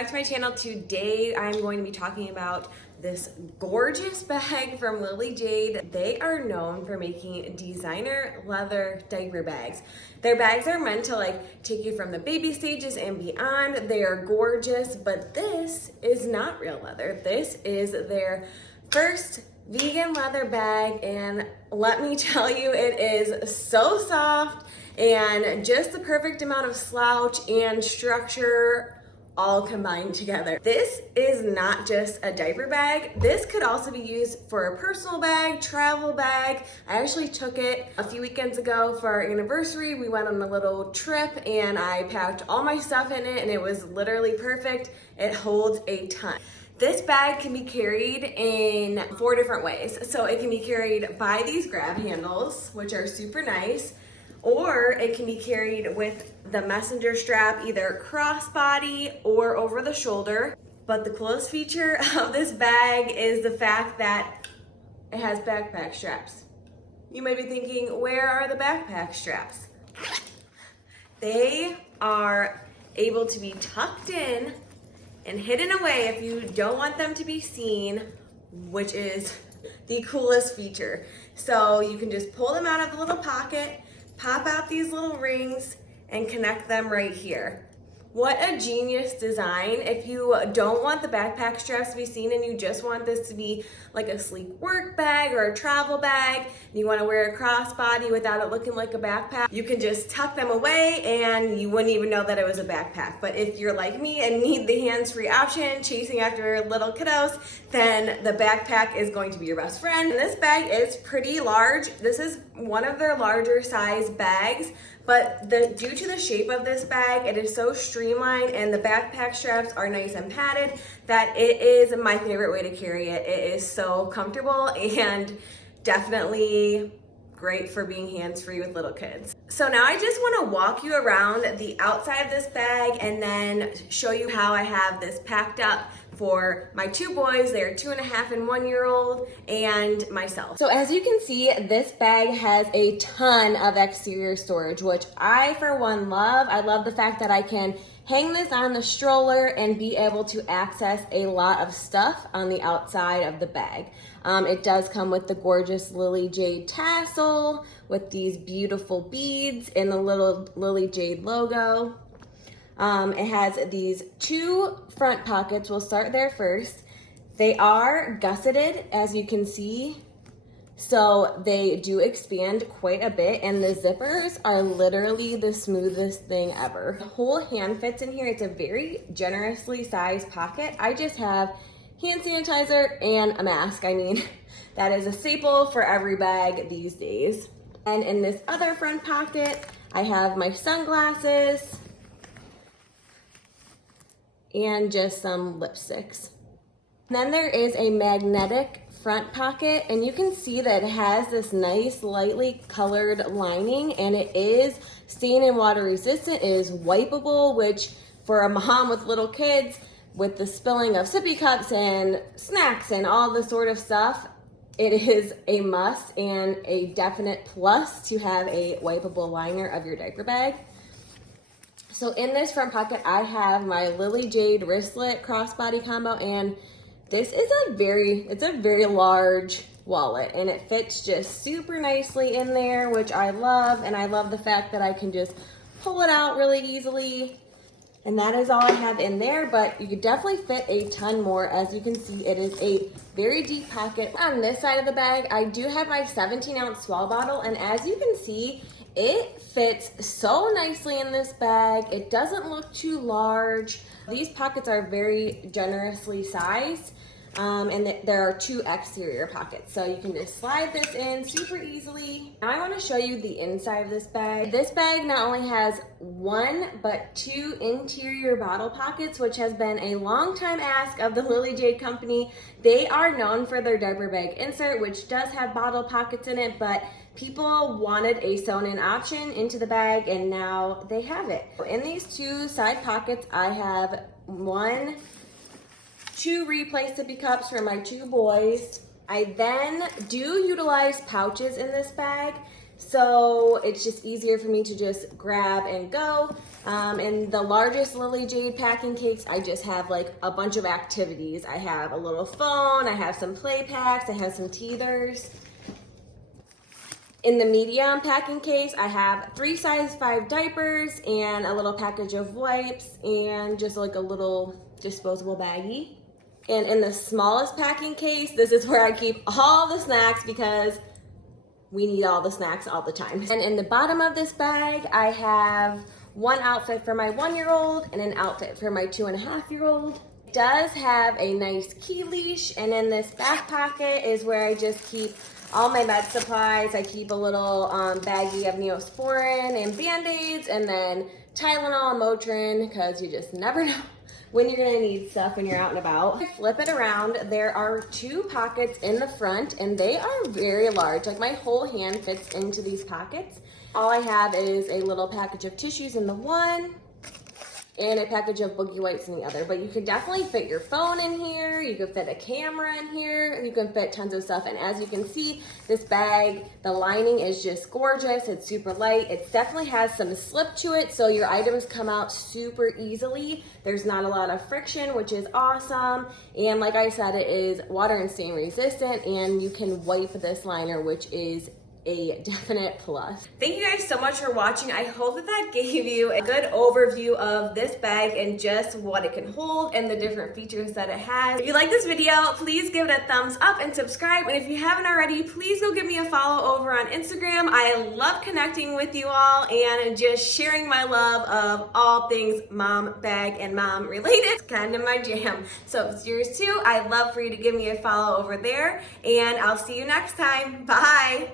back to my channel. Today I'm going to be talking about this gorgeous bag from Lily Jade. They are known for making designer leather diaper bags. Their bags are meant to take you from the baby stages and beyond. They are gorgeous, but this is not real leather. This is their first vegan leather bag, and let me tell you, it is so soft and just the perfect amount of slouch and structure all combined together. This is not just a diaper bag. This could also be used for a personal bag, travel bag. I actually took it a few weekends ago for our anniversary. We went on a little trip and I packed all my stuff in it and it was literally perfect. It holds a ton. This bag can be carried in 4 different ways. So it can be carried by these grab handles, which are super nice, or it can be carried with the messenger strap, either crossbody or over the shoulder. But the coolest feature of this bag is the fact that it has backpack straps. You might be thinking, where are the backpack straps? They are able to be tucked in and hidden away if you don't want them to be seen, which is the coolest feature. So you can just pull them out of the little pocket, pop out these little rings, and connect them right here. What a genius design. If you don't want the backpack straps to be seen and you just want this to be like a sleek work bag or a travel bag, and you want to wear a crossbody without it looking like a backpack, you can just tuck them away and you wouldn't even know that it was a backpack. But if you're like me and need the hands-free option, chasing after little kiddos, then the backpack is going to be your best friend. And this bag is pretty large. This is one of their larger size bags, but due to the shape of this bag, it is so streamlined and the backpack straps are nice and padded that it is my favorite way to carry it. It is so comfortable and definitely great for being hands-free with little kids. So now I just want to walk you around the outside of this bag and then show you how I have this packed up for my 2 boys. They're 2.5 and 1-year-old, and myself. So as you can see, this bag has a ton of exterior storage, which I for one love. I love the fact that I can hang this on the stroller and be able to access a lot of stuff on the outside of the bag. It does come with the gorgeous Lily Jade tassel with these beautiful beads and the little Lily Jade logo. It has these 2 front pockets. We'll start there first. They are gusseted, as you can see, so they do expand quite a bit, and the zippers are literally the smoothest thing ever. The whole hand fits in here. It's a very generously sized pocket. I just have hand sanitizer and a mask. I mean, that is a staple for every bag these days. And in this other front pocket, I have my sunglasses and just some lipsticks. Then there is a magnetic front pocket, and you can see that it has this nice lightly colored lining, and it is stain and water resistant. It is wipeable, which for a mom with little kids, with the spilling of sippy cups and snacks and all the sort of stuff, it is a must and a definite plus to have a wipeable liner of your diaper bag. So in this front pocket, I have my Lily Jade wristlet crossbody combo, and this is a very large wallet, and it fits just super nicely in there, which I love. And I love the fact that I can just pull it out really easily. And that is all I have in there, but you could definitely fit a ton more. As you can see, it is a very deep pocket. On this side of the bag, I do have my 17-ounce swell bottle, and as you can see, it fits so nicely in this bag. It doesn't look too large. These pockets are very generously sized, and there are 2 exterior pockets. So you can just slide this in super easily. Now I want to show you the inside of this bag. This bag not only has 1, but 2 interior bottle pockets, which has been a long time ask of the Lily Jade company. They are known for their diaper bag insert, which does have bottle pockets in it, but people wanted a sewn-in option into the bag, and now they have it. In these 2 side pockets, I have 2 replaced sippy cups for my 2 boys. I then do utilize pouches in this bag. so it's just easier for me to just grab and go. And the largest Lily Jade packing case, I just have like a bunch of activities. I have a little phone, I have some play packs, I have some teethers. In the medium packing case, I have 3 size 5 diapers and a little package of wipes and just like a little disposable baggie. And in the smallest packing case, this is where I keep all the snacks because we need all the snacks all the time. And in the bottom of this bag, I have one outfit for my 1-year-old and an outfit for my 2.5-year-old. It does have a nice key leash, and in this back pocket is where I just keep all my med supplies. I keep a little baggie of Neosporin and Band-Aids, and then Tylenol and Motrin, because you just never know when you're gonna need stuff when you're out and about. Flip it around, there are 2 pockets in the front, and they are very large. Like my whole hand fits into these pockets. All I have is a little package of tissues in the one, and a package of boogie wipes in the other. But you could definitely fit your phone in here, you could fit a camera in here, you can fit tons of stuff. And as you can see, this bag, the lining is just gorgeous. It's super light. It definitely has some slip to it, so your items come out super easily. There's not a lot of friction, which is awesome. And like I said, it is water and stain resistant, and you can wipe this liner, which is a definite plus. Thank you guys so much for watching. I hope that gave you a good overview of this bag and just what it can hold and the different features that it has. If you like this video, please give it a thumbs up and subscribe. And if you haven't already, please go give me a follow over on Instagram. I love connecting with you all and just sharing my love of all things mom bag and mom related. It's kind of my jam. So if it's yours too, I'd love for you to give me a follow over there, and I'll see you next time. Bye.